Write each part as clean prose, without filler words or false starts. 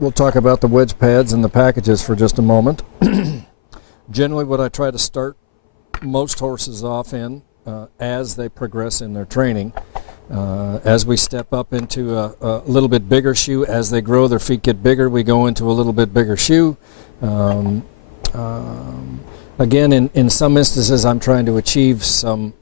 We'll talk about the wedge pads and the packages for just a moment. Generally, what I try to start most horses off in as they progress in their training, as we step up into a little bit bigger shoe, as they grow, their feet get bigger, we go into a little bit bigger shoe. Again, in some instances, I'm trying to achieve some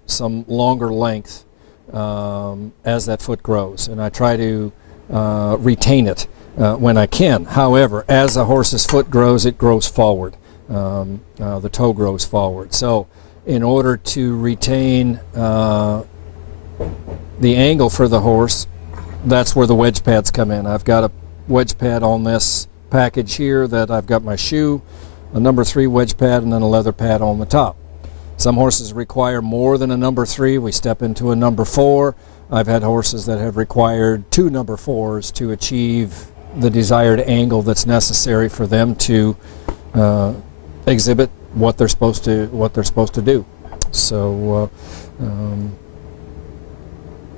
longer length as that foot grows, and I try to retain it when I can. However, as a horse's foot grows, it grows forward. The toe grows forward. So in order to retain the angle for the horse, that's where the wedge pads come in. I've got a wedge pad on this package here that I've got my shoe, a number 3 wedge pad, and then a leather pad on the top. Some horses require more than a number 3. We step into a number 4. I've had horses that have required 2 number 4s to achieve the desired angle that's necessary for them to exhibit what they're supposed to do. So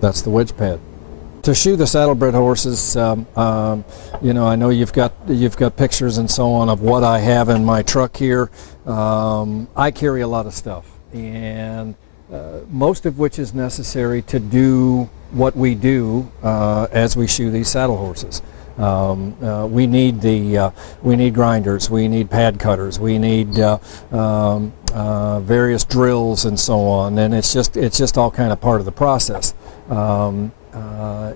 that's the wedge pad. To shoe the saddlebred horses, you know, I know you've got pictures and so on of what I have in my truck here. I carry a lot of stuff, and most of which is necessary to do what we do as we shoe these saddle horses. We need grinders, we need pad cutters, we need various drills and so on, and it's just all kind of part of the process.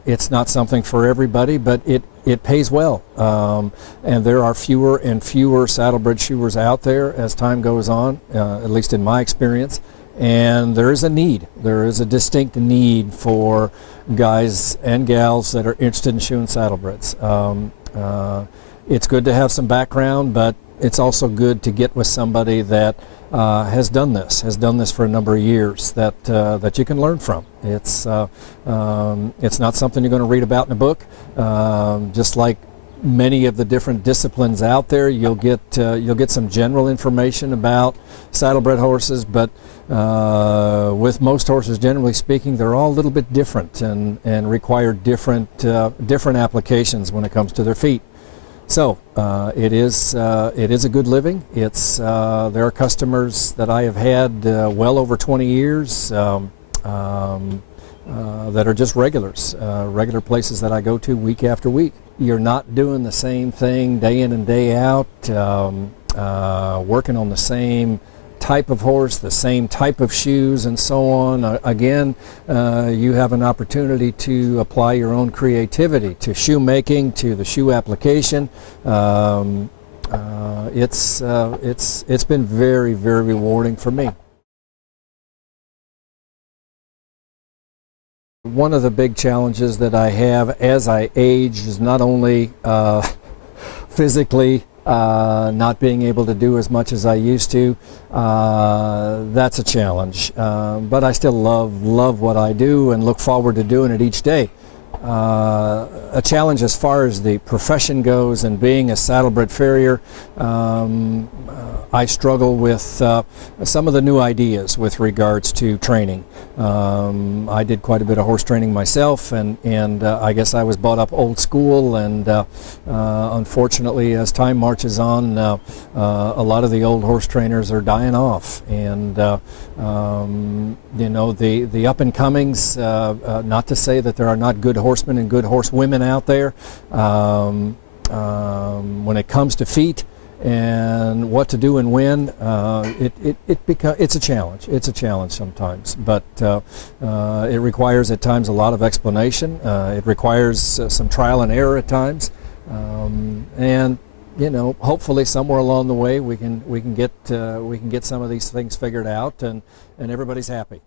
It's not something for everybody, but it pays well, and there are fewer and fewer saddlebred shoers out there as time goes on, at least in my experience, and there is a distinct need for guys and gals that are interested in shoeing saddlebreds. It's good to have some background, but it's also good to get with somebody that has done this for a number of years, that you can learn from. It's not something you're going to read about in a book. Just like many of the different disciplines out there, you'll get some general information about saddlebred horses, but with most horses, generally speaking, they're all a little bit different and require different applications when it comes to their feet. So it is a good living. There are customers that I have had well over 20 years that are just regulars, regular places that I go to week after week. You're not doing the same thing day in and day out, working on the same type of horse, the same type of shoes, and so on. Again, you have an opportunity to apply your own creativity to shoemaking, to the shoe application. It's been very, very rewarding for me. One of the big challenges that I have as I age is not only physically not being able to do as much as I used to. That's a challenge, but I still love what I do and look forward to doing it each day. A challenge as far as the profession goes and being a saddlebred farrier, I struggle with some of the new ideas with regards to training. I did quite a bit of horse training myself, and I guess I was brought up old school, and unfortunately, as time marches on, a lot of the old horse trainers are dying off, and you know, the up and comings, not to say that there are not good horsemen and good horsewomen out there, when it comes to feet and what to do and when, it's a challenge. It's a challenge sometimes, but it requires at times a lot of explanation. It requires some trial and error at times, and you know, hopefully somewhere along the way we can get some of these things figured out, and everybody's happy.